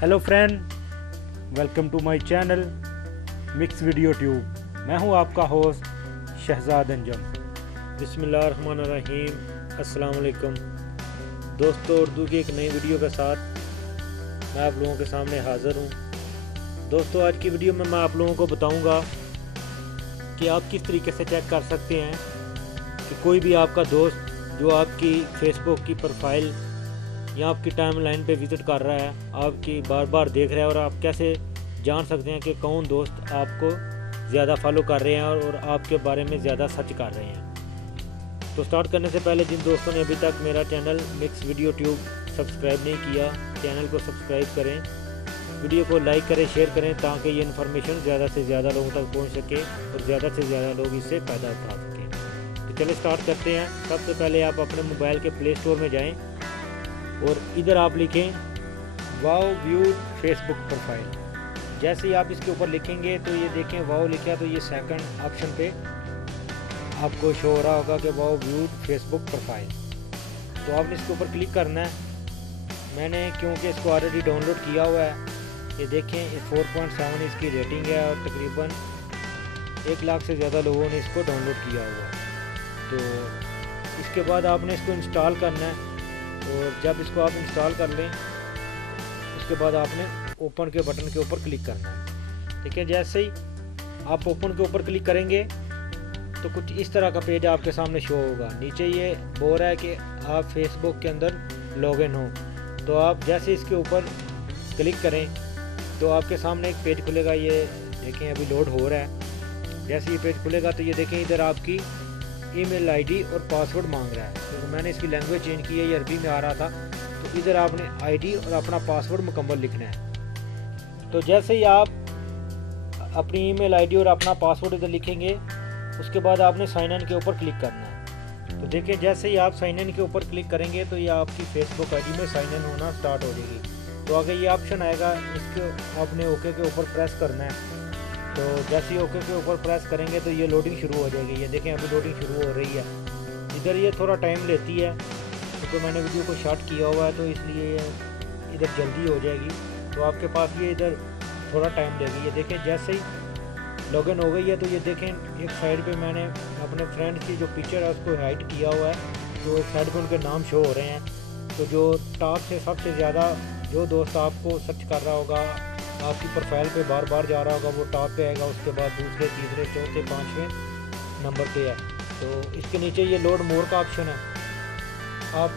Hello friend, welcome to my channel mix video tube. मैं हूं आपका होस्ट शहजाद अंजम। बिस्मिल्लाहिर्रहमानिर्रहीम। अस्सलाम वालेकुम दोस्तों, उर्दू की एक नई वीडियो के साथ मैं आप लोगों के सामने हाज़िर हूं। दोस्तों, आज की वीडियो में मैं आप लोगों को बताऊंगा कि आप किस तरीके से चेक कर सकते हैं कि कोई भी आपका दोस्त जो आपकी फेसबुक की प्रोफाइल या आपकी टाइमलाइन पे विज़िट कर रहा है, आपकी बार बार देख रहा है, और आप कैसे जान सकते हैं कि कौन दोस्त आपको ज़्यादा फॉलो कर रहे हैं और आपके बारे में ज़्यादा सर्च कर रहे हैं। तो स्टार्ट करने से पहले जिन दोस्तों ने अभी तक मेरा channel mix video tube subscribe नहीं किया, चैनल को सब्सक्राइब करें, वीडियो को लाइक करें, शेयर करें, ताकि ये इन्फॉर्मेशन ज़्यादा से ज़्यादा लोगों तक पहुँच सके और ज़्यादा से ज़्यादा लोग इससे फ़ायदा उठा सकें। तो चलिए स्टार्ट करते हैं। सबसे पहले आप अपने मोबाइल के प्ले स्टोर में जाएँ और इधर आप लिखें वाओ व्यू फेसबुक प्रोफाइल। जैसे ही आप इसके ऊपर लिखेंगे तो ये देखें वाओ लिखा है, तो ये सेकंड ऑप्शन पे आपको शो हो रहा होगा कि वाओ व्यू फेसबुक प्रोफाइल। तो आपने इसके ऊपर क्लिक करना है। मैंने क्योंकि इसको ऑलरेडी डाउनलोड किया हुआ है, ये देखें, ये 4.7 इसकी रेटिंग है और तकरीबन 1 लाख से ज़्यादा लोगों ने इसको डाउनलोड किया हुआ है। तो इसके बाद आपने इसको इंस्टॉल करना है, और जब इसको आप इंस्टॉल कर लें उसके बाद आपने ओपन के बटन के ऊपर क्लिक करना है। ठीक है, जैसे ही आप ओपन के ऊपर क्लिक करेंगे तो कुछ इस तरह का पेज आपके सामने शो होगा। नीचे ये बोल रहा है कि आप फेसबुक के अंदर लॉगिन हो। तो आप जैसे इसके ऊपर क्लिक करें तो आपके सामने एक पेज खुलेगा। ये देखें, अभी लोड हो रहा है। जैसे ये पेज खुलेगा तो ये देखें, इधर आपकी ईमेल आईडी और पासवर्ड मांग रहा है। तो मैंने इसकी लैंग्वेज चेंज की है, ये अरबी में आ रहा था। तो इधर आपने आईडी और अपना पासवर्ड मुकम्मल लिखना है। तो जैसे ही आप अपनी ईमेल आईडी और अपना पासवर्ड इधर लिखेंगे उसके बाद आपने साइन इन के ऊपर क्लिक करना है। तो देखिए, जैसे ही आप साइन इन के ऊपर क्लिक करेंगे तो ये आपकी फेसबुक आईडी में साइन इन होना स्टार्ट हो जाएगी। तो आगे ये ऑप्शन आएगा, इसके आपने ओके के ऊपर प्रेस करना है। तो जैसे ही ओके के ऊपर प्रेस करेंगे तो ये लोडिंग शुरू हो जाएगी। ये देखें, अभी लोडिंग शुरू हो रही है। इधर ये थोड़ा टाइम लेती है क्योंकि मैंने वीडियो को शॉर्ट किया हुआ है, तो इसलिए इधर जल्दी हो जाएगी। तो आपके पास ये इधर थोड़ा टाइम लेगी। ये देखें, जैसे ही लॉगिन हो गई है तो ये देखें, एक साइड पे मैंने अपने फ्रेंड्स की जो पिक्चर है उसको हाइड किया हुआ है। तो एक साइड पे उनके नाम शो हो रहे हैं। तो जो टॉप से सबसे ज़्यादा जो दोस्त आपको सर्च कर रहा होगा, आपकी प्रोफाइल पे बार बार जा रहा होगा, वो टॉप पे आएगा। उसके बाद दूसरे, तीसरे, चौथे, 5वें नंबर पे है। तो इसके नीचे ये लोड मोर का ऑप्शन है, आप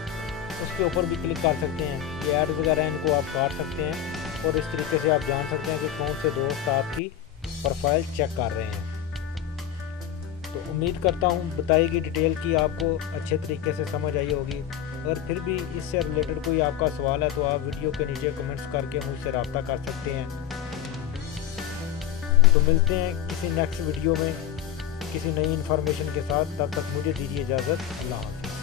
उसके ऊपर भी क्लिक कर सकते हैं। ये ऐड वगैरह इनको आप काट सकते हैं और इस तरीके से आप जान सकते हैं कि कौन से दोस्त आपकी प्रोफाइल चेक कर रहे हैं। तो उम्मीद करता हूँ बताई गई डिटेल की आपको अच्छे तरीके से समझ आई होगी। अगर फिर भी इससे रिलेटेड कोई आपका सवाल है तो आप वीडियो के नीचे कमेंट्स करके मुझसे रब्ता कर सकते हैं। तो मिलते हैं किसी नेक्स्ट वीडियो में किसी नई इन्फॉर्मेशन के साथ। तब तक मुझे दीजिए इजाज़त। अल्लाह हाफ़िज़।